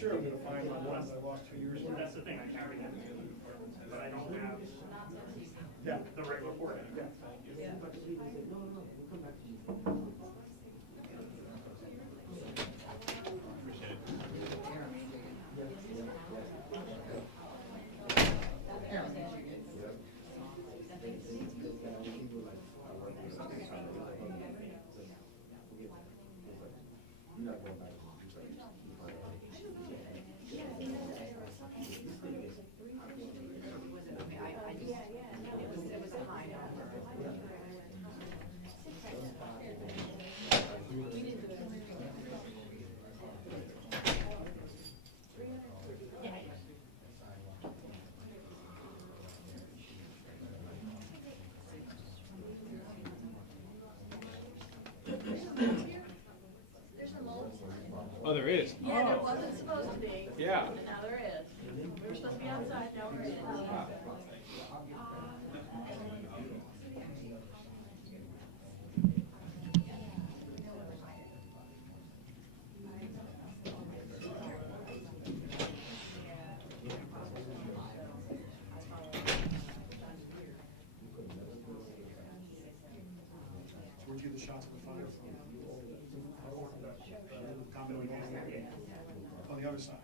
sure I'm going to find my ones I lost 2 years ago. That's the thing, I carry them in the other departments, but I don't have the right reporting. Yeah. Oh, there is? Yeah, there wasn't supposed to be. Yeah. And now there is. We were supposed to be outside, now we're in. Where'd you get the shots of the fire from? On the other side.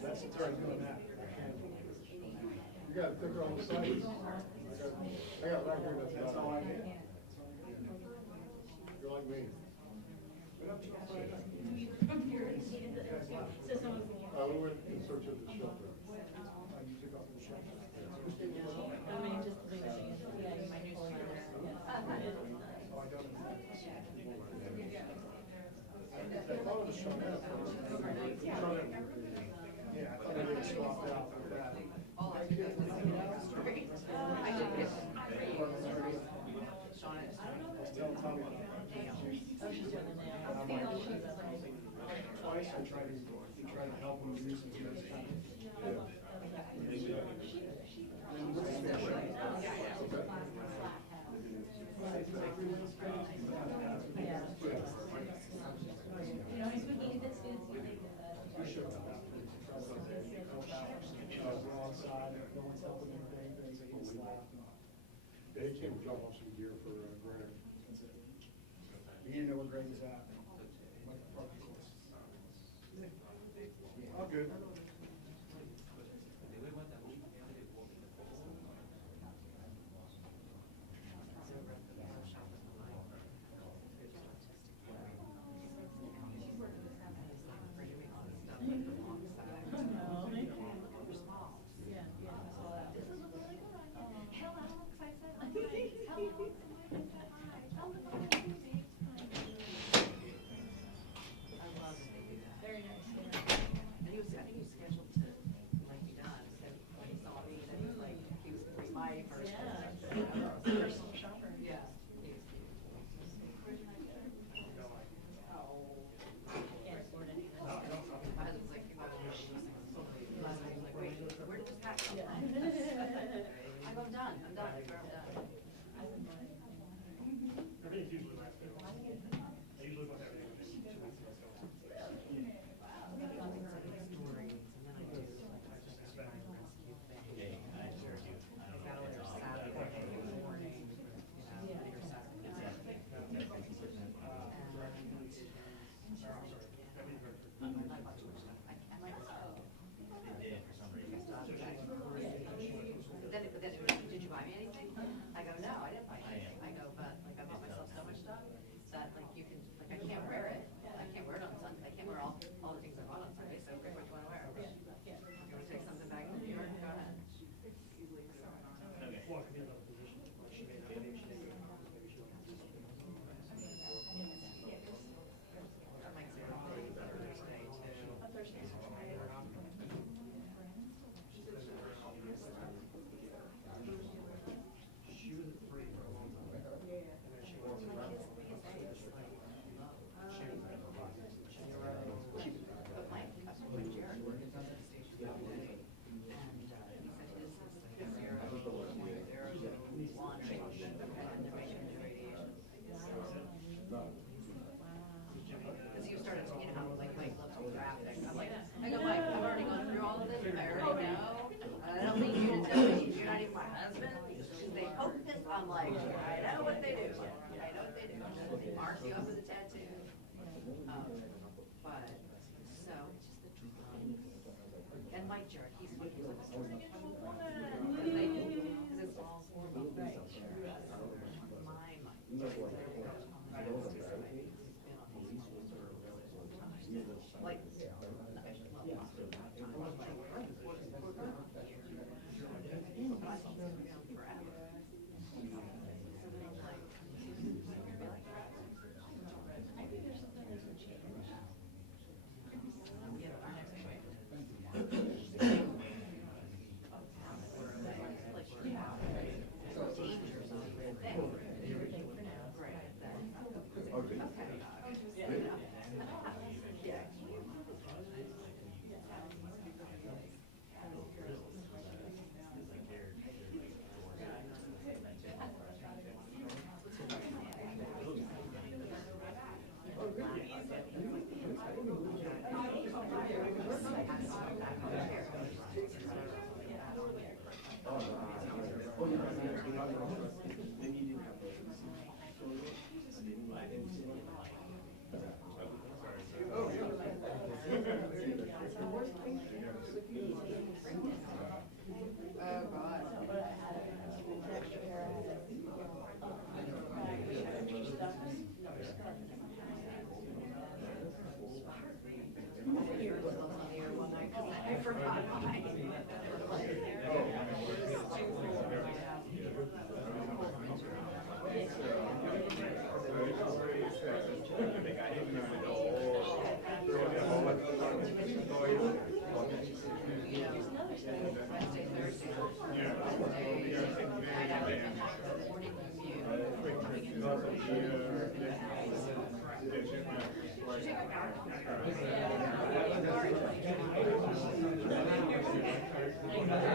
That's the turn doing that. You got a thicker on the sides. I got right here. That's all I did. You're like me. We went in search of the shelter. You took off the shelter. I thought it was shut down. Yeah, I thought they would swap out with that. Tell Tommy. Twice I tried to help him do some kind of. They came to drop off some gear for Greg. He didn't know where Greg was at. All good. I'm done, I'm done. Everything's usually last day. I usually want everything within 2 weeks. Did you buy me anything? I go, no, I didn't buy anything. I go, but like I bought myself so much stuff that like you can, like I can't wear it. I can't wear it on Sunday. I can't wear all the things I bought on Sunday, so pick what you want to wear. You want to take something back to New York? Go ahead. Well, it could be another position. Like she may not, maybe she didn't go to college, maybe she went to school. That might be Thursday too. On Thursdays. She was at 3 for a long time. And then she went to Because you started, you know, like Mike loves traffic. I'm like, I go, Mike, I've already gone through all of this. I already know. I don't need you to tell me. You're not even my husband. They poke this. I'm like, I know what they do. I know what they do. They mark you up with a tattoo. But so and Mike Jarrett, he's like, starting to get a woman. Because it's all horrible. My like, I forgot mine.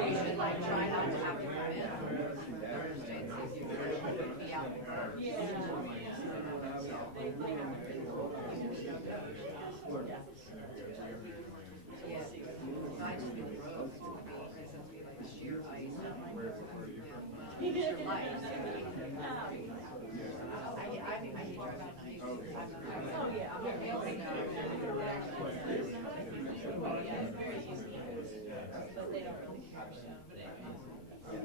You should like try not to have to come in Thursday and see if you can be out first. Yeah, I just do roads, because it'll be like sheer ice. Sheer light. I hate driving at night. Oh, yeah. Yeah, it's very easy. But they don't really care, so, but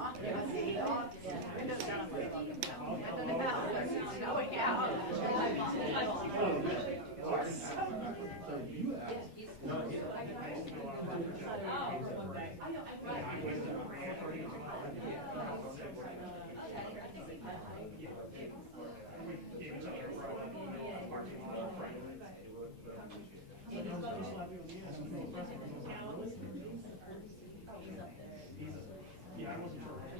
on, you know, see, windows down, I'm like, I don't know, it's snowing out. Yeah, I wasn't sure.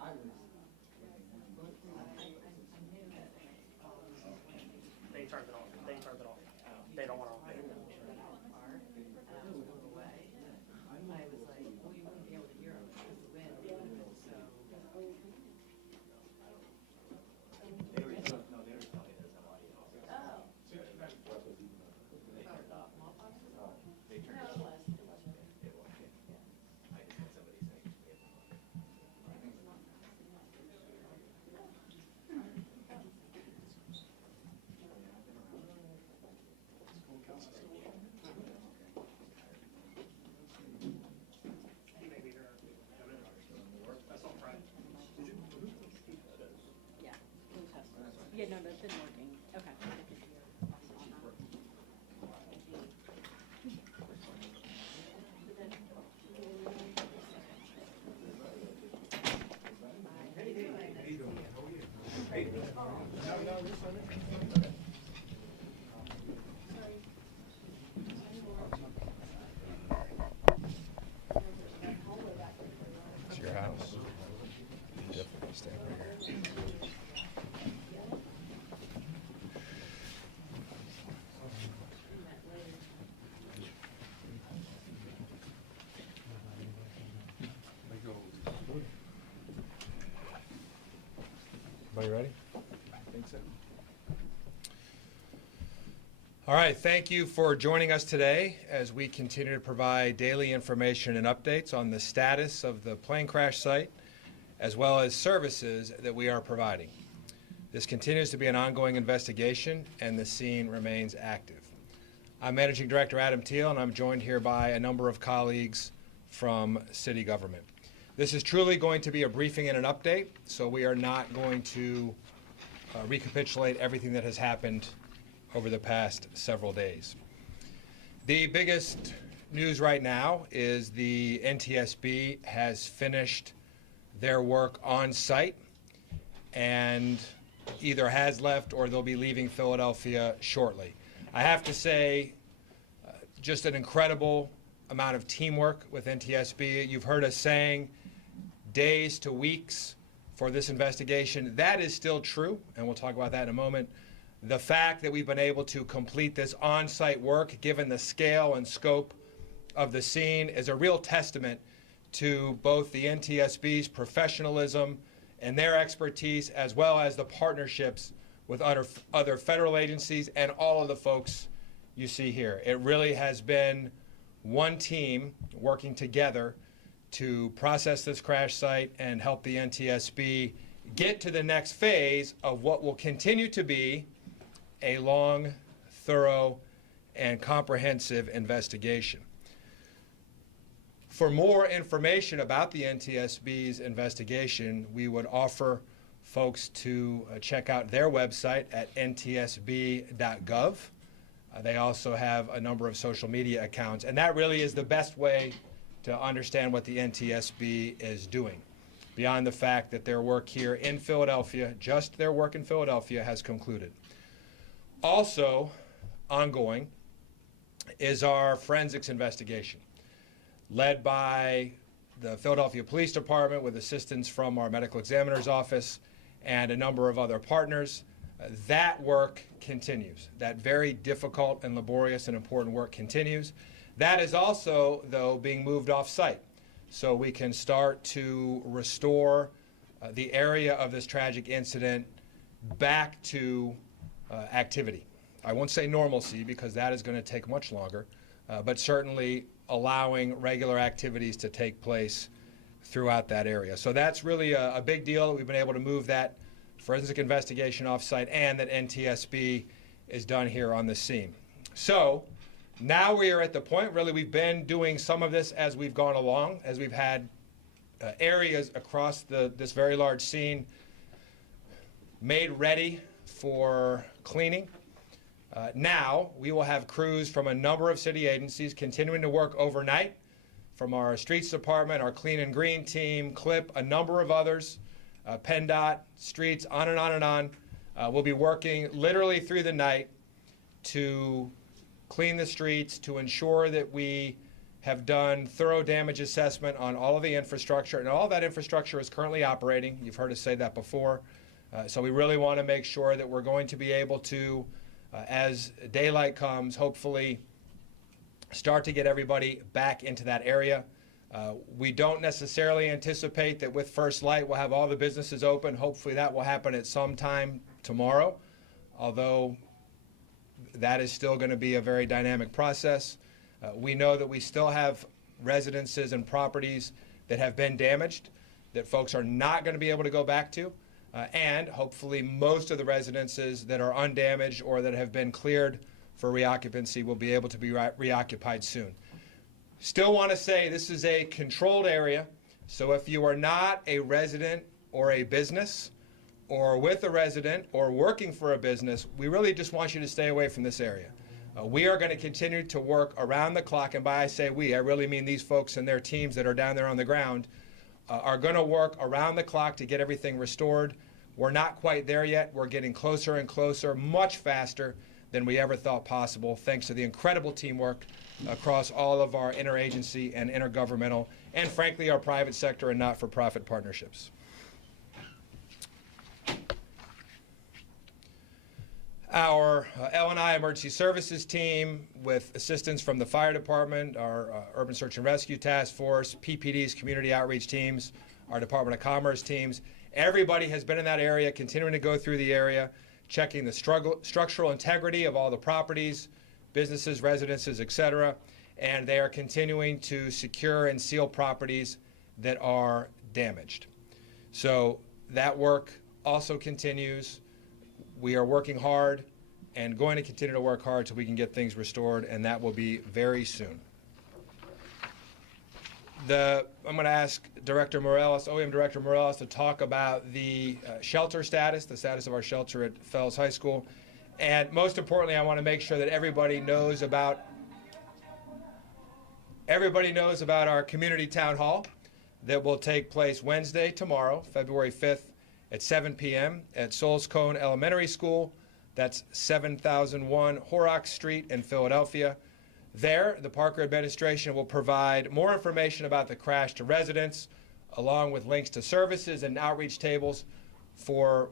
I don't even know what that means. They turned it off. They turned it off. They don't want to. Yeah, no, that's been working. Okay. It's your house. You definitely stay over here. Everybody ready? I think so. All right, thank you for joining us today as we continue to provide daily information and updates on the status of the plane crash site, as well as services that we are providing. This continues to be an ongoing investigation, and the scene remains active. I'm Managing Director Adam Teal, and I'm joined here by a number of colleagues from city government. This is truly going to be a briefing and an update, so we are not going to recapitulate everything that has happened over the past several days. The biggest news right now is the NTSB has finished their work on site and either has left or they'll be leaving Philadelphia shortly. I have to say, just an incredible amount of teamwork with NTSB. You've heard us saying days to weeks for this investigation. That is still true, and we'll talk about that in a moment. The fact that we've been able to complete this on-site work, given the scale and scope of the scene, is a real testament to both the NTSB's professionalism and their expertise, as well as the partnerships with other federal agencies and all of the folks you see here. It really has been one team working together to process this crash site and help the NTSB get to the next phase of what will continue to be a long, thorough, and comprehensive investigation. For more information about the NTSB's investigation, we would offer folks to check out their website at ntsb.gov. They also have a number of social media accounts, and that really is the best way to understand what the NTSB is doing. Beyond the fact that their work here in Philadelphia, just their work in Philadelphia, has concluded. Also ongoing is our forensics investigation, led by the Philadelphia Police Department with assistance from our medical examiner's office and a number of other partners. That work continues. That very difficult and laborious and important work continues. That is also, though, being moved off-site, so we can start to restore the area of this tragic incident back to activity. I won't say normalcy, because that is going to take much longer, but certainly allowing regular activities to take place throughout that area. So that's really a big deal that we've been able to move that forensic investigation off-site and that NTSB is done here on the scene. So now we are at the point, really we've been doing some of this as we've gone along, as we've had areas across this very large scene made ready for cleaning. Now we will have crews from a number of city agencies continuing to work overnight, from our streets department, our clean and green team, CLIP, a number of others, PennDOT, streets, on and on and on. We'll be working literally through the night to clean the streets, to ensure that we have done thorough damage assessment on all of the infrastructure, and all of that infrastructure is currently operating. You've heard us say that before. So we really want to make sure that we're going to be able to, as daylight comes, hopefully start to get everybody back into that area. We don't necessarily anticipate that with first light we'll have all the businesses open. Hopefully that will happen at some time tomorrow, although that is still going to be a very dynamic process. We know that we still have residences and properties that have been damaged that folks are not going to be able to go back to. And hopefully most of the residences that are undamaged or that have been cleared for reoccupancy will be able to be reoccupied soon. Still want to say this is a controlled area, so if you are not a resident or a business or with a resident or working for a business, we really just want you to stay away from this area. We are going to continue to work around the clock, and by I say we, I really mean these folks and their teams that are down there on the ground are going to work around the clock to get everything restored. We're not quite there yet. We're getting closer and closer, much faster than we ever thought possible, thanks to the incredible teamwork across all of our interagency and intergovernmental, and frankly, our private sector and not-for-profit partnerships. Our L&I Emergency Services team, with assistance from the Fire Department, our Urban Search and Rescue Task Force, PPD's Community Outreach teams, our Department of Commerce teams, everybody has been in that area, continuing to go through the area, checking the structural integrity of all the properties, businesses, residences, etc., and they are continuing to secure and seal properties that are damaged. So that work also continues. We are working hard and going to continue to work hard so we can get things restored, and that will be very soon. I'm going to ask Director Morales, OEM Director Morales, to talk about the shelter status, the status of our shelter at Fells High School. And most importantly, I want to make sure that everybody knows about our community town hall that will take place Wednesday, tomorrow, February 5th at 7 p.m. at Souls Cone Elementary School. That's 7001 Horrocks Street in Philadelphia. There, the Parker administration will provide more information about the crash to residents, along with links to services and outreach tables for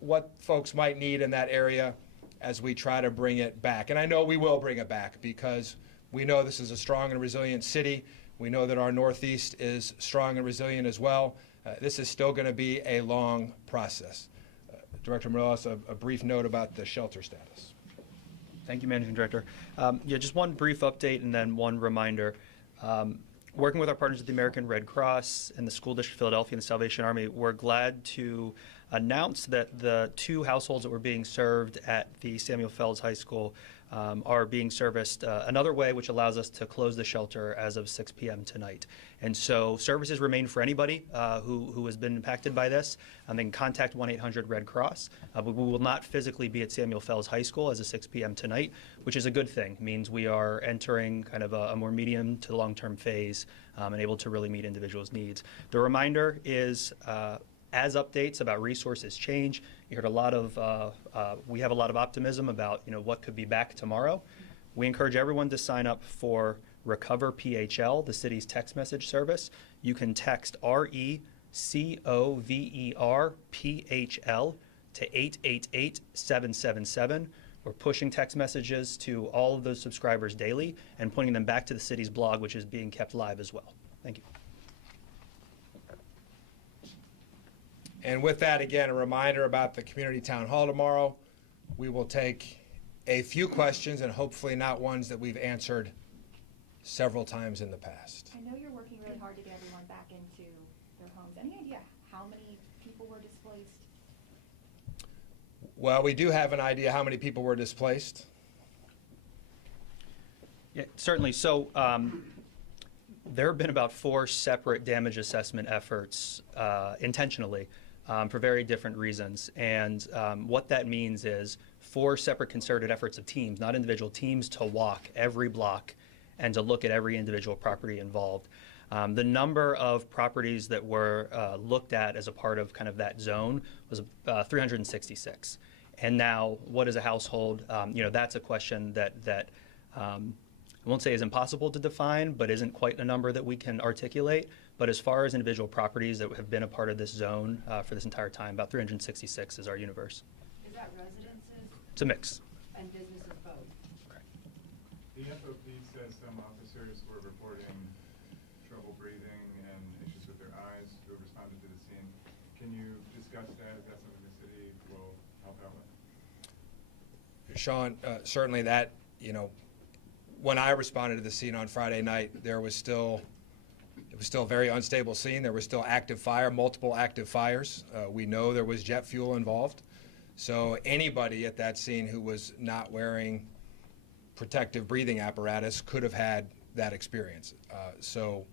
what folks might need in that area as we try to bring it back. And I know we will bring it back because we know this is a strong and resilient city. We know that our Northeast is strong and resilient as well. This is still going to be a long process. Director Morales, a brief note about the shelter status. Thank you, Managing Director. Yeah, just one brief update and then one reminder. Working with our partners at the American Red Cross and the School District of Philadelphia and the Salvation Army, we're glad to announce that the 2 households that were being served at the Samuel Fells High School are being serviced another way, which allows us to close the shelter as of 6 p.m. tonight. And so services remain for anybody who has been impacted by this. They can contact 1-800-RED Cross. But we will not physically be at Samuel Fells High School as of 6 p.m. tonight, which is a good thing. It means we are entering kind of a more medium to long-term phase and able to really meet individuals' needs. The reminder is as updates about resources change, you heard a lot of, we have a lot of optimism about what could be back tomorrow. We encourage everyone to sign up for Recover PHL, the city's text message service. You can text RECOVER PHL to 888-777. We're pushing text messages to all of those subscribers daily and pointing them back to the city's blog, which is being kept live as well. Thank you. And with that, again, a reminder about the community town hall tomorrow. We will take a few questions and hopefully not ones that we've answered several times in the past. I know you're working really hard to get everyone back into their homes. Any idea how many people were displaced? Well, we do have an idea how many people were displaced. Yeah, certainly. So there have been about 4 separate damage assessment efforts intentionally for very different reasons. And what that means is 4 separate concerted efforts of teams, not individual teams, to walk every block and to look at every individual property involved. The number of properties that were looked at as a part of kind of that zone was 366. And now, what is a household? That's a question that I won't say is impossible to define, but isn't quite a number that we can articulate. But as far as individual properties that have been a part of this zone for this entire time, about 366 is our universe. Is that residences It's a mix. and businesses both? The FOP says some officers were reporting trouble breathing and issues with their eyes who have responded to the scene. Can you discuss that? Is that something the city will help out with? Sean, certainly that, when I responded to the scene on Friday night, it was still a very unstable scene. There was still active fire, multiple active fires. We know there was jet fuel involved. So anybody at that scene who was not wearing protective breathing apparatus could have had that experience. So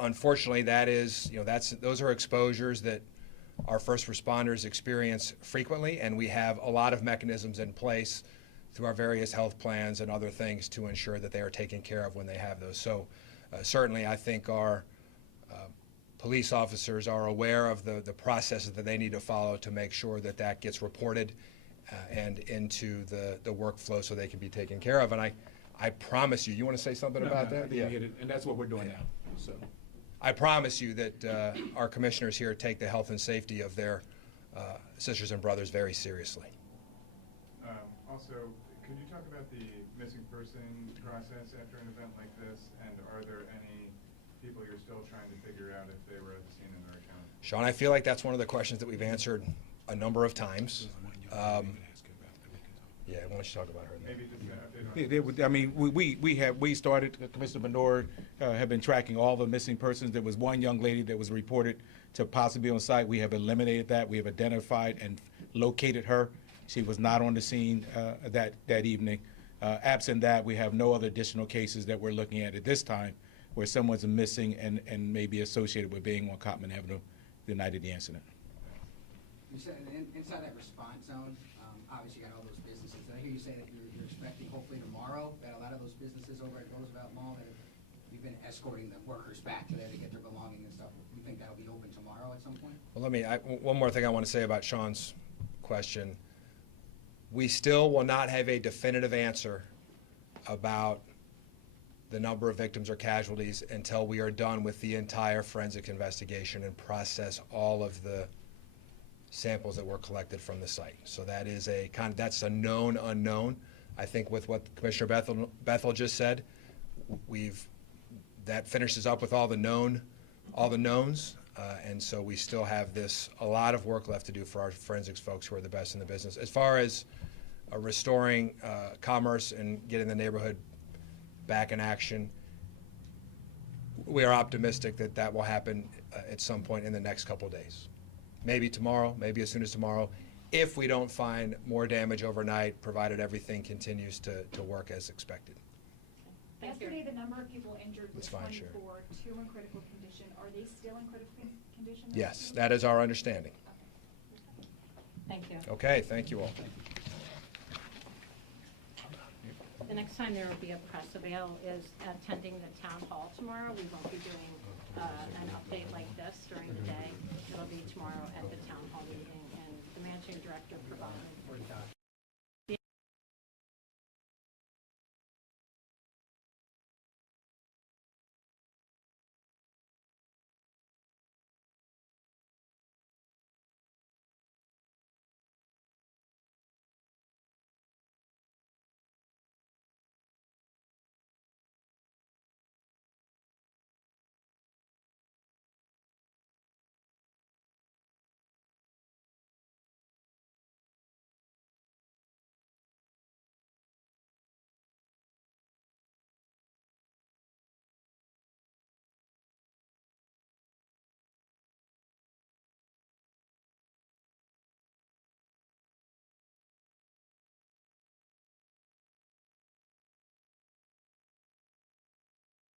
unfortunately, those are exposures that our first responders experience frequently, and we have a lot of mechanisms in place through our various health plans and other things to ensure that they are taken care of when they have those. So certainly I think our police officers are aware of the processes that they need to follow to make sure that that gets reported and into the workflow so they can be taken care of. And I promise you want to say something about that? I think you hit it, and that's what we're doing now. So I promise you that our commissioners here take the health and safety of their sisters and brothers very seriously. Also, could you talk about the missing person process after an event like this, and are there any people you're still trying to figure out if they were at the scene in their account? Sean, I feel like that's one of the questions that we've answered a number of times. Yeah, why don't you talk about her? Maybe just an update on. I mean, we started, Commissioner Bernard have been tracking all the missing persons. There was one young lady that was reported to possibly be on site. We have eliminated that. We have identified and located her. She was not on the scene that evening. Absent that, we have no other additional cases that we're looking at this time where someone's missing and may be associated with being on Cottman Avenue the night of the incident. You said inside that response zone, obviously you got all those businesses. Did I hear you say that you're expecting hopefully tomorrow that a lot of those businesses over at Roosevelt Mall that you've been escorting the workers back to there to get their belongings and stuff, you think that'll be open tomorrow at some point? Well, one more thing I want to say about Sean's question. We still will not have a definitive answer about the number of victims or casualties until we are done with the entire forensic investigation and process all of the samples that were collected from the site. So that is that's a known unknown. I think with what Commissioner Bethel just said, that finishes up with all the knowns, and so we still have a lot of work left to do for our forensics folks who are the best in the business. As far as restoring commerce and getting the neighborhood back in action, we are optimistic that will happen at some point in the next couple of days. Maybe tomorrow, maybe as soon as tomorrow, if we don't find more damage overnight, provided everything continues to work as expected. Yesterday, the number of people injured was That's fine, sure. 24, 2 in critical condition. Are they still in critical condition? Yes, that is our understanding. Thank you. Okay, thank you all. The next time there will be a press avail is attending the town hall tomorrow. We won't be doing an update like this during the day. It'll be tomorrow at the town hall meeting, and the managing director provided